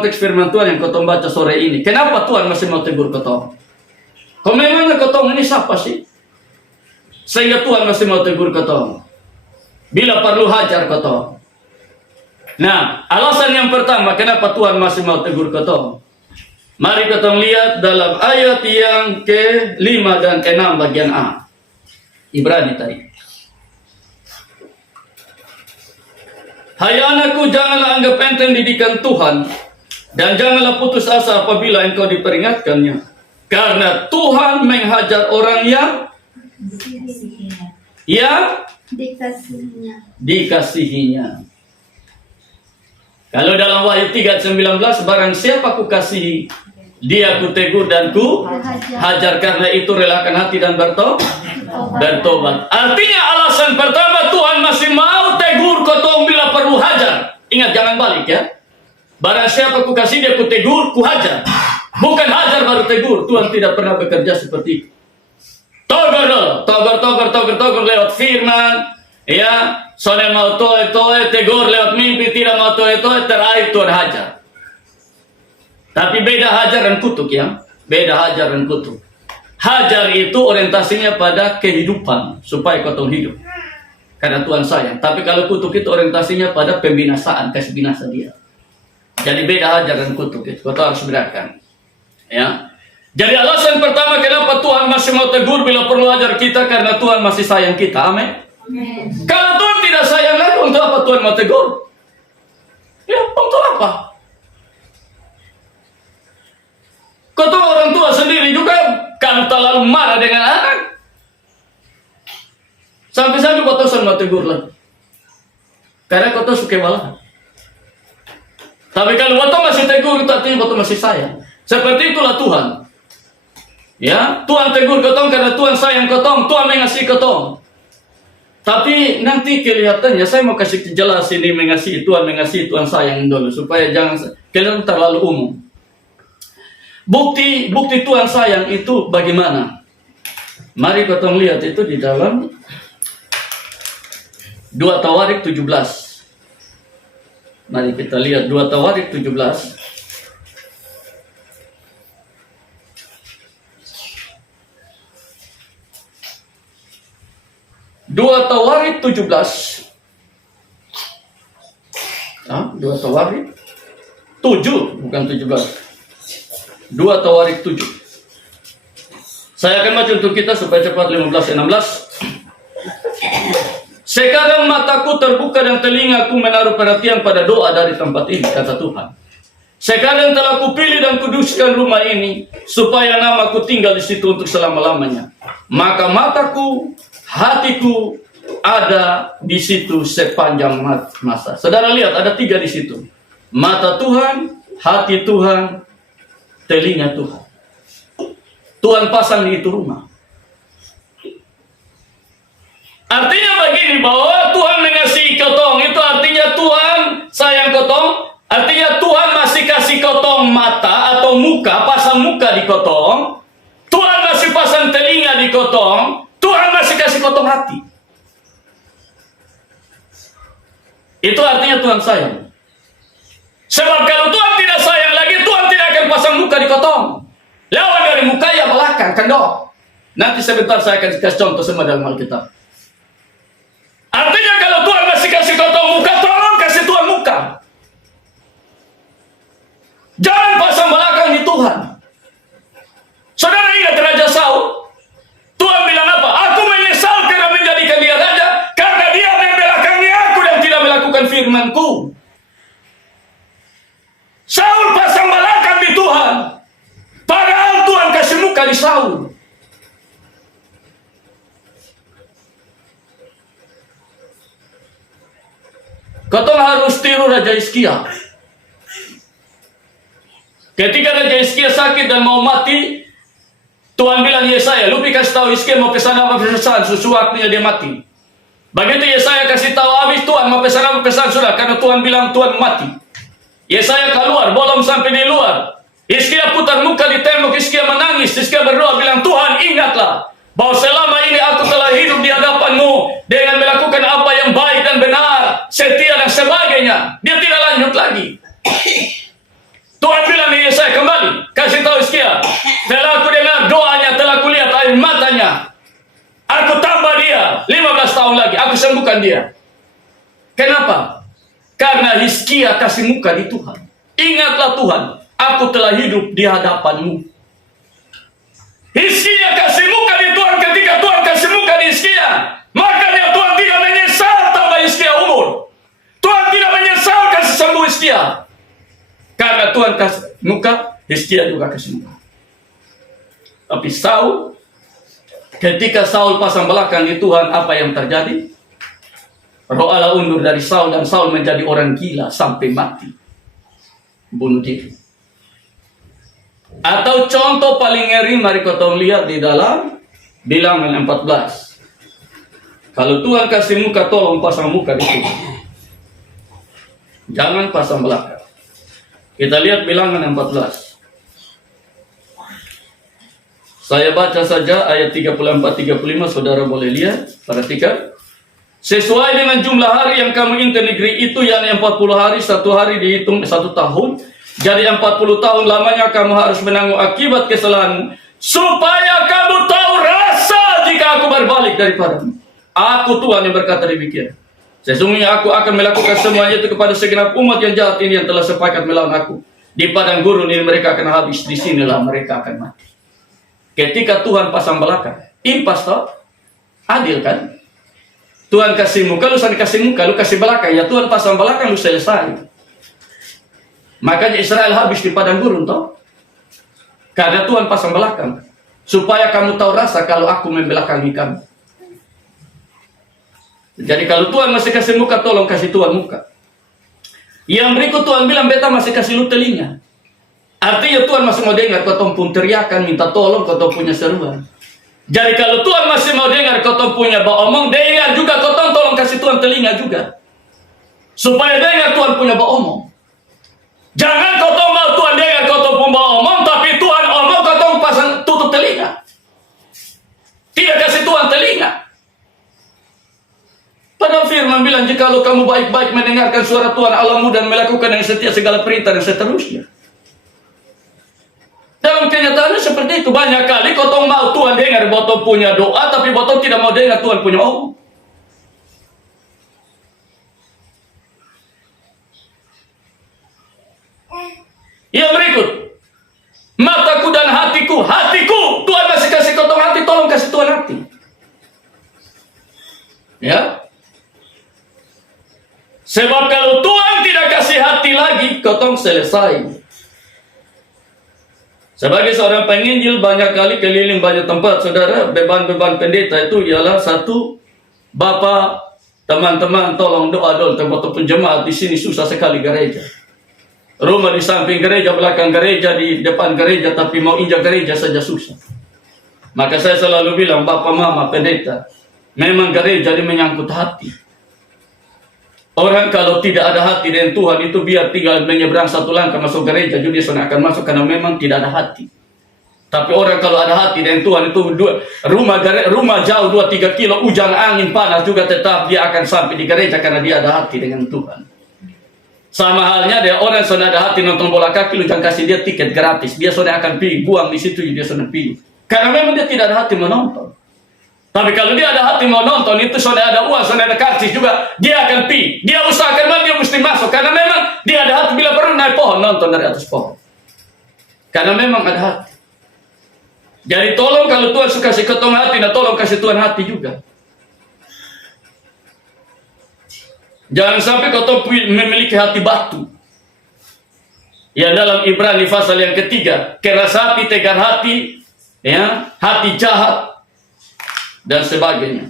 Teks firman Tuhan yang kau baca sore ini. Kenapa Tuhan masih mau tegur kau? Kau memangnya kau ini siapa sih? Sehingga Tuhan masih mau tegur kau. Bila perlu hajar kau. Nah, alasan yang pertama kenapa Tuhan masih mau tegur kau. Mari kita lihat dalam ayat yang ke-5 dan ke-6 bagian A. Ibrani tadi. Hai anakku, janganlah anggap enteng didikan Tuhan, dan janganlah putus asa apabila engkau diperingatkannya. Karena Tuhan menghajar orang yang dikasihinya. Kalau dalam Wahyu 3:19, barang siapa ku kasihi, dia ku tegur dan ku hajar, karena itu relakan hati dan bertobat. Artinya alasan pertama Tuhan masih mau tegur kotong bila perlu hajar. Ingat, jangan balik ya. Barang siapa ku kasih, dia ku tegur, ku hajar. Bukan hajar baru tegur. Tuhan tidak pernah bekerja seperti itu. Togur lewat firman. Ya, soalnya mau toe, tegur lewat mimpi, tidak mau toe, terakhir Tuhan hajar. Tapi beda hajar dan kutuk ya. Beda hajar dan kutuk. Hajar itu orientasinya pada kehidupan, supaya kau hidup. Karena Tuhan sayang. Tapi kalau kutuk itu orientasinya pada pembinasaan, kasih binasa dia. Jadi beda hajar dan kutuk itu. Kau harus bedakan. Ya. Jadi alasan pertama kenapa Tuhan masih mau tegur bila perlu ajar kita, karena Tuhan masih sayang kita. Amin. Kalau Tuhan tidak sayang lagi, untuk apa Tuhan mau tegur? Ya, untuk apa? Kau tahu orang tua sendiri juga kalau terlalu marah dengan anak, sampai-sampai kau tahu sama tegur lagi. Karena kau tahu suka balas. Tapi kalau kau tahu masih tegur, itu artinya kau tahu masih sayang. Seperti itulah Tuhan. Ya, Tuhan tegur kau tahu karena Tuhan sayang kau tahu, Tuhan mengasihi kau tahu. Tapi nanti kelihatannya, saya mau kasih jelas ini mengasihi, Tuhan sayang dulu, supaya jangan kelihatan terlalu umum. Bukti Tuhan sayang itu bagaimana? Mari kita lihat itu di dalam 2 Tawarik 17. Mari kita lihat 2 Tawarik 17. Dua Tawarik 17. 2 Tawarik 7, bukan 17. 2 Tawarik 7. Saya akan baca untuk kita supaya cepat 15-16. Sekarang mataku terbuka dan telingaku menaruh perhatian pada doa dari tempat ini, kata Tuhan. Sekarang telah kupilih dan kuduskan rumah ini, supaya namaku tinggal di situ untuk selama-lamanya. Maka mataku, hatiku ada di situ sepanjang masa. Saudara lihat, ada 3 di situ. Mata Tuhan, hati Tuhan, telinga Tuhan. Tuhan pasang di itu rumah. Artinya begini, bahwa Tuhan mengasihi kotong, itu artinya Tuhan sayang kotong. Artinya Tuhan masih kasih kotong mata atau muka, pasang muka di kotong. Tuhan masih pasang telinga di kotong. Tuhan masih kasih kotong hati. Itu artinya Tuhan sayang. Sebab kalau Tuhan tidak sayang lagi, Tuhan tidak akan pasang muka di kotong. Lawan dari muka ya belakang, kendor. Nanti sebentar saya akan kasih contoh semua dalam Alkitab. Artinya kalau Tuhan masih kasih kotong muka, tolong kasih Tuhan muka. Jangan pasang belakang di Tuhan. Saudara ingat Raja Saul? Tuhan bilang apa? Aku menyesal karena menjadikan dia raja, karena dia membelakangi aku dan tidak melakukan firman-Ku. Saul pasang belakang di Tuhan, padahal Tuhan kasih muka di Saul. Kau harus tiru Raja Hizkia. Ketika Raja Hizkia sakit dan mau mati, Tuhan bilang Yesaya, lu kasih tahu Hizkia mau pesan apa pesan, waktunya dia mati. Begitu Yesaya kasih tahu habis, Tuhan mau pesan apa pesan sudah, karena Tuhan bilang Tuhan mati. Yesaya keluar, belum sampai di luar. Hizkia putar muka di tembok, Hizkia menangis. Hizkia berdoa bilang, Tuhan ingatlah bahwa selama ini aku telah hidup di hadapan-Mu dengan melakukan apa yang baik dan benar, setia dan sebagainya. Dia tidak lanjut lagi. air matanya. Aku tambah dia 15 tahun lagi, aku sembuhkan dia. Kenapa? Karena Hizkia kasih muka di Tuhan. Ingatlah Tuhan, aku telah hidup di hadapanmu. Hizkia kasih muka di Tuhan. Ketika Tuhan kasih muka di Hizkia, makanya Tuhan tidak menyesal tambah Hizkia umur. Tuhan tidak menyesal kasih sembuh Hizkia. Karena Tuhan kasih muka, Hizkia juga kasih muka. Tapi Saul, ketika Saul pasang belakang di Tuhan, apa yang terjadi? Roh Allah undur dari Saul dan Saul menjadi orang gila sampai mati. Bunuh diri. Atau contoh paling ngeri, mari kita lihat di dalam Bilangan 14. Kalau Tuhan kasih muka, tolong pasang muka di situ. Jangan pasang belakang. Kita lihat Bilangan 14. Saya baca saja ayat 34-35, saudara boleh lihat, perhatikan. Sesuai dengan jumlah hari yang kamu inti negeri itu, yang 40 hari, 1 hari dihitung 1 tahun. Jadi 40 tahun lamanya kamu harus menanggung akibat kesalahanmu, supaya kamu tahu rasa jika aku berbalik daripadamu. Aku Tuhan yang berkata demikian. Sesungguhnya aku akan melakukan semuanya itu kepada segenap umat yang jahat ini yang telah sepakat melawan aku. Di padang gurun ini mereka akan habis, di sinilah mereka akan mati. Ketika Tuhan pasang belakang, impas toh? Adil kan? Tuhan kasih muka, lu kasih muka, lu kasih belakang. Ya Tuhan pasang belakang, lu selesai. Makanya Israel habis di padang gurun toh? Karena Tuhan pasang belakang. Supaya kamu tahu rasa kalau aku membelakangi kamu. Jadi kalau Tuhan masih kasih muka, tolong kasih Tuhan muka. Yang berikut Tuhan bilang, beta masih kasih lu telinga. Artinya Tuhan masih mau dengar kau pun teriakan, minta tolong kau punya seruan. Jadi kalau Tuhan masih mau dengar kau punya omong, dengar juga kau tolong kasih Tuhan telinga juga. Supaya dengar Tuhan punya omong. Jangan kau mau Tuhan dengar kau punya omong, tapi Tuhan omong kau pasang tutup telinga. Tidak kasih Tuhan telinga. Padahal firman bilang, jikalau kamu baik-baik mendengarkan suara Tuhan Allahmu dan melakukan yang setia segala perintah dan seterusnya. Dalam kenyataannya seperti itu. Banyak kali kau mau Tuhan dengar botol punya doa, tapi botol tidak mau dengar Tuhan punya omong. Yang berikut, mataku dan hatiku. Hatiku, Tuhan masih kasih kau hati, tolong kasih Tuhan hati. Ya. Sebab kalau Tuhan tidak kasih hati lagi, kau selesai. Sebagai seorang penginjil, banyak kali keliling banyak tempat, saudara. Beban-beban pendeta itu ialah satu, Bapak, teman-teman, tolong doa dong. Tempat penjemaat di sini susah sekali gereja. Rumah di samping gereja, belakang gereja, di depan gereja, tapi mau injak gereja saja susah. Maka saya selalu bilang, Bapak, Mama, pendeta, memang gereja ini menyangkut hati. Orang kalau tidak ada hati dengan Tuhan itu biar tinggal menyeberang satu langkah masuk gereja, juga dia akan masuk karena memang tidak ada hati. Tapi orang kalau ada hati dengan Tuhan itu rumah jauh 2-3 kilo, hujan angin panas juga tetap dia akan sampai di gereja karena dia ada hati dengan Tuhan. Sama halnya dia orang sudah ada hati nonton bola kaki, lu jangan kasih dia tiket gratis, dia sudah akan pilih, buang di situ dia sudah pilih. Karena memang dia tidak ada hati menonton. Tapi kalau dia ada hati mau nonton, itu sudah ada uang, sudah ada karcis juga, dia akan pi. Dia usahakan dia mesti masuk, karena memang dia ada hati bila perlu naik pohon, nonton dari atas pohon. Karena memang ada hati. Jadi tolong kalau Tuhan suka kasih ketong hati, nah tolong kasih Tuhan hati juga. Jangan sampai kau memiliki hati batu. Ya dalam Ibrani pasal yang ketiga, keras hati, tegar hati, ya, hati jahat, dan sebagainya.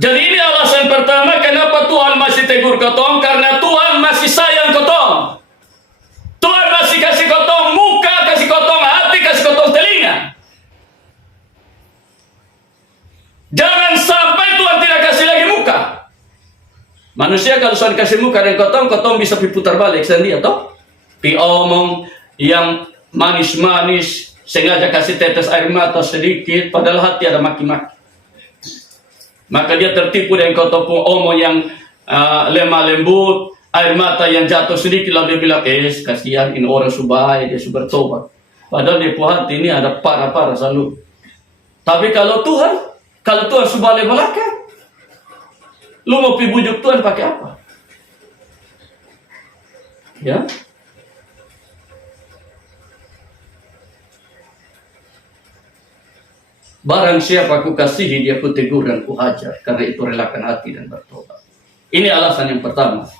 Jadi ini alasan pertama kenapa Tuhan masih tegur kotong, karena Tuhan masih sayang kotong. Tuhan masih kasih kotong muka, kasih kotong hati, kasih kotong telinga. Jangan sampai Tuhan tidak kasih lagi muka. Manusia kalau sudah kasih muka dan kotong bisa diputar balik sendiri atau diomong yang manis-manis, sengaja kasih tetes air mata sedikit, padahal hati ada maki-maki. Maka dia tertipu dengan kotong omong yang lemah lembut, air mata yang jatuh sedikit, lalu dia bilang, kasihan ini orang subaya, dia bertobat. Padahal di hati ini ada para-para selalu. Tapi kalau Tuhan subalik belakang, lu mau pi bujuk Tuhan pakai apa? Ya. Barang siapa ku kasihi, dia ku tegur dan ku hajar, karena itu relakan hati dan bertobat. Ini alasan yang pertama.